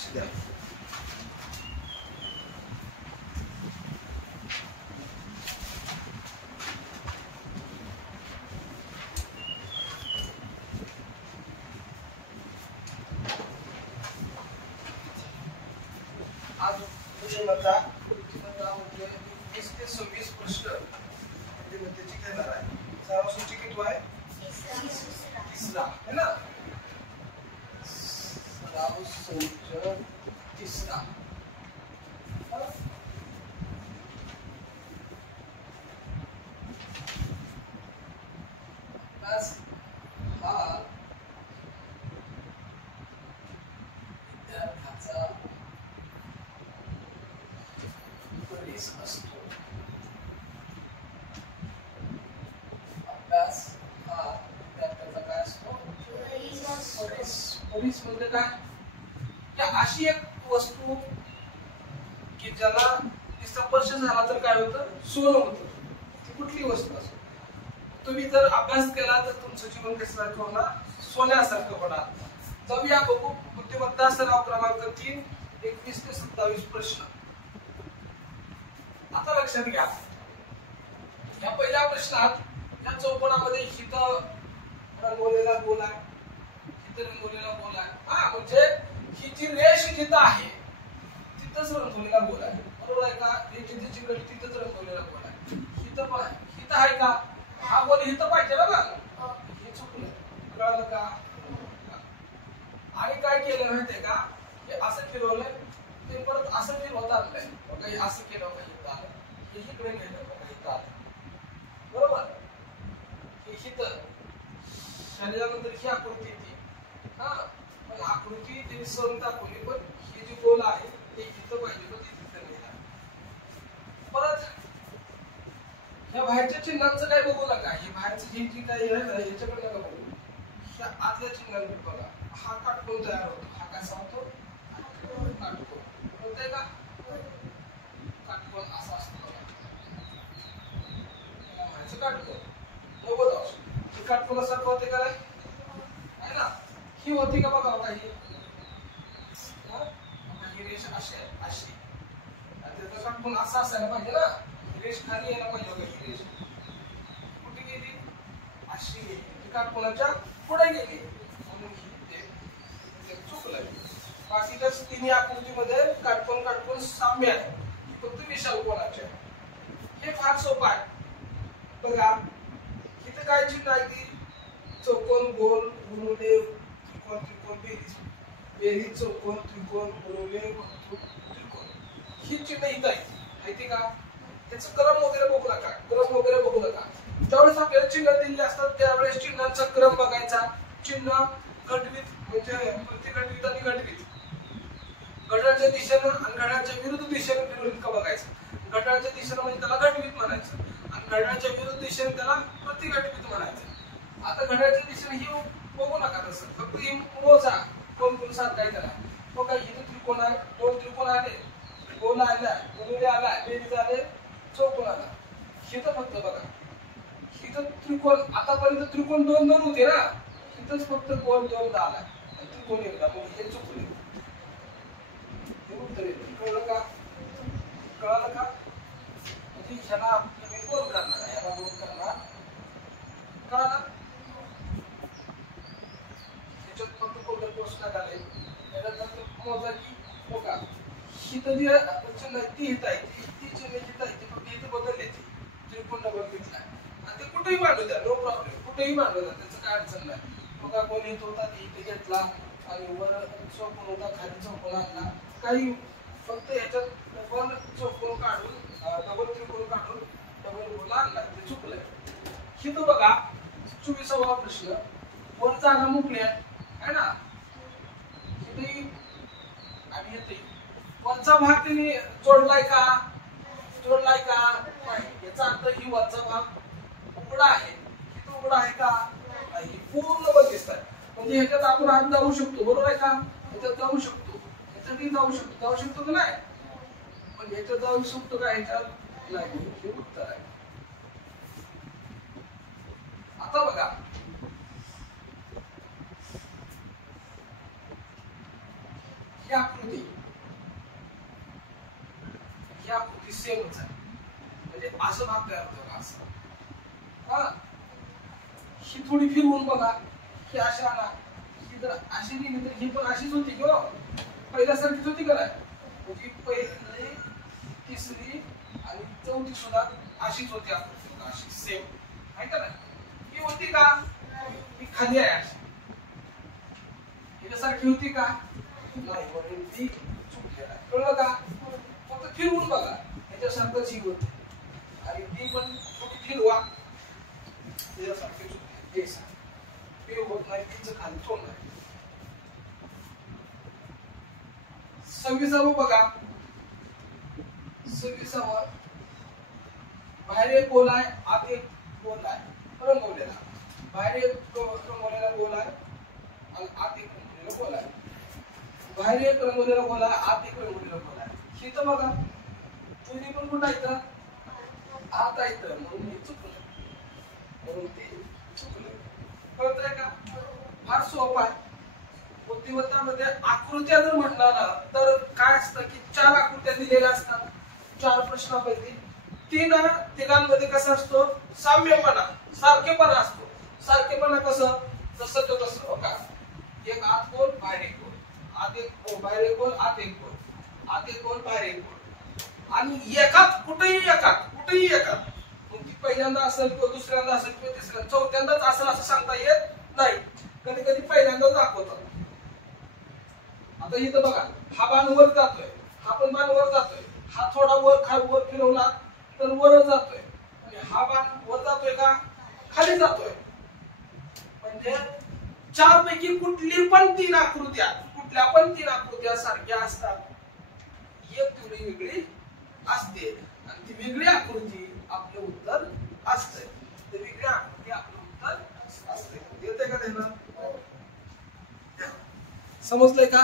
लक्ष द्या. आज बुद्धिमत्ता म्हणजे 20 ते 26 प्रश्न बुद्धिमत्तेची घेणार आहे. सराव सूची किती आहे? तिसरा है ना. सराव सूची तिसरा. अभ्यास हा विद्यार्थ्याचा परिस असतो. अभ्यास हा विद्यार्थ्याचा काय असतो? परिस म्हणजे काय? अशी एक वस्तू की ज्याला स्पर्श झाला तर काय होतं? सोनं होतं. ती कुठली वस्तू असो. तुम्ही जर अभ्यास केला तर तुमचं जीवन कशासारखं होणार? सोन्यासारखं होणार. जाऊया बघू बुद्धिमत्ता सराव क्रमांक 3 21 ते 27 प्रश्न. आता लक्षात घ्या या पहिल्या प्रश्नात या चौकोनामध्ये हित रंगवलेला गोल आहे. हित रंगवलेला गोल आहे. हा म्हणजे ही जी रेष जिथं आहे तिथंच रंगवलेला गोल आहे. बरोबर आहे का? रेषेची चिकट तिथंच रंगवलेला गोल आहे. हित आहे का? हा गोल हित पाहिजे ना. हे चुकलं. कळलं का? आणि काय केलं माहितीये का? हे असं फिरवलंय ते परत असं फिरवता आलं नाही. बघा हे असं केलं का हित आलं. हे इकडे गेलं बघा हित आलं. बरोबर. हे हित शरीरानंतर ही आकृती ती. हा पण आकृती ती सण दाखवली पण ही जी गोल आहे ते इथं पाहिजे पण ती तिथं नाही. परत ह्या बाहेरच्या चिन्हांचं काय बघू नका. हे बाहेरचं हे जी काही आहे ना याच्याकडे नका बघू. ह्या आतल्या चिन्हांकडे बघा. हा काटकोन तयार होतो. हा कसा होतो? काटकोन. होतंय का? काटकोन असा असतो बघा. ह्याचं काटकोन 90 अंश. हे काटकोनासारखं होते का नाही? आहे ना. ही होती का बघा काही? ही रेष अशी आहे अशी. त्याचा काटकोन असा असायला पाहिजे ना. रेष खाली यायला पाहिजे बघा. ही रेष कुठे गेली? अशी गेली. काटकोनाच्या पुढे गेली म्हणून ही ते चुकलं. बाकीच्या तिन्ही आकृतीमध्ये काटकोन साम्य आहे. फक्त विशाल कोणाचे हे फार सोपं आहे. बघा इथं काय चिन्ह आहे की चौकोन गोल गुणुले त्रिकोण बेरीज चौकोन त्रिकोण गुणुले त्रिकोण. ही चिन्ह इथं आहे. माहिती का? त्याचं क्रम वगैरे बघू नका. ज्यावेळेस आपल्याला चिन्ह दिलेले असतात त्यावेळेस चिन्हांचा क्रम बघायचा. चिन्ह घटवित म्हणजे प्रतिघटवित आणि घटवित. घड्याळाच्या दिशेनं आणि घड्याळाच्या विरुद्ध दिशेनं फिरवून का बघायचं. घड्याळाच्या दिशेनं म्हणजे त्याला घटवित म्हणायचं आणि घड्याळाच्या विरुद्ध दिशेने त्याला प्रतिघटवित म्हणायचं. आता घड्याळाच्या दिशेने ही बघू नका तसं. फक्त ही मोजा कोण सारखा त्याला. बघा इथे त्रिकोण आहे. 2 त्रिकोण आले. गोल आला गुणुले आला बेरीज आले चौकोन आला. हिथं फक्त बघा हिथं त्रिकोण आतापर्यंत त्रिकोण 2 होते ना. हिथंच फक्त गोल 2दा आला आणि त्रिकोण एकदा. मग हे चुकले. हे उत्तर येते. कळलं का? म्हणजे ह्याला तुम्ही गोल करणार. ह्याला गोल करणार. कळलं? ह्याच्यात फक्त गोल पोस्ट टाकाले. यानंतर मोजा की बघा हिथं जी चिन्ह ती हित आहे. ती चिन्ह हित आहे. ती फक्त इथे बदलले. त्रिकोण डबल घेतला आणि ते कुठेही मांडू द्या. No problem. कुठेही मांडू द्या. त्याचं काय अडचण नाही. बघा कोण येत होता इथे घेतला आणि वर चौकोन होता खाली चौकोन आणला. काही फक्त याच्यात डबल चौकोन काढून डबल त्रिकोण काढून डबल गोल आणला. ते चुकलंय. हिथं बघा 24वा प्रश्न. वर जागा मोकळी आहे ना. हिथे आणि येते वरचा भाग त्यांनी जोडलाय का नाही. याचा अर्थ ही वरचा भाग उघडा आहे. इथं उघडा आहे का नाही. पूर्ण बंदिस्त आहे. म्हणजे ह्याच्यात आपण आत जाऊ शकतो. बरोबर आहे का? ह्याच्यात जाऊ शकतो. ह्याच्यातही जाऊ शकतो का नाही. पण ह्याच्यात जाऊ शकतो का? ह्याच्यात नाही. हे उत्तर आहे. आता बघा ही आकृती सेमच आहे, म्हणजे असं भाग तयार होतो का असं. हा ही थोडी फिरवून बघा, ही अशी आणा, ही जर अशी गेली तर ही पण अशीच होती किंवा पहिल्यासारखीच होती का नाही. म्हणजे पहिली तिसरी आणि चौथी सुद्धा अशीच होती आकृती, अशी सेम आहे का नाही. ही होती का, ही खाली आहे अशी, हिच्यासारखी होती का नाही, म्हणून ती चुकली आहे. कळलं का. फक्त फिरवून बघा, ह्याच्यासारखंच ही होती आणि ती पण थोडी फिरवा, त्याच्यासारखी चुकली. ते होत नाही, तिचं खाली तोंड नाही. 26 बघा, 26 बाहेर एक गोल आहे, आत एक गोल आहे रंगवलेला. बाहेर एक रंगवलेला गोल आहे आणि आत एक रंगवलेला गोल आहे. बाहेर एक रंगवलेला गोल आहे, आत एक रंगवलेला गोल आहे. ही तर बघा तुझी पण कुठं आहे, आत आहे, म्हणून हे चुकलं, म्हणून ते चुकलं. कळतंय का. फार सोपं आहे. बुद्धिमत्तामध्ये आकृत्या जर म्हटलं ना तर काय असतं की 4 आकृत्या दिलेल्या असतात, 4 प्रश्नापैकी तिघांमध्ये कसं असतो, साम्यपणा, सारखेपणा असतो. सारखेपणा कसं, जसं तो तसं बघा, एक आत गोल बाहेर एक गोल, आत एक गोल बाहेर एक गोल, आत एक गोल, आत एक गोल बाहेर एक गोल, आणि एकात कुठेही एकात मग ती पहिल्यांदा असेल किंवा दुसऱ्यांदा असेल किंवा तिसऱ्यांदा चौथ्यांदाच असेल असं सांगता येत नाही. कधी कधी पहिल्यांदाच दाखवतात. आता इथं बघा, हा बाण वर जातोय, हा पण बाण वर जातोय, हा थोडा वर फिरवला तर वर जातोय, आणि हा बाण वर जातोय का खाली जातोय. म्हणजे 4 पैकी कुठल्या पण 3 आकृत्या सारख्या असतात, एक तेवढी वेगळी असते आणि ती वेगळी आकृती आपलं उत्तर असते. वेगळी आकृती आपलं उत्तर असते. येते का त्याला, समजलंय का.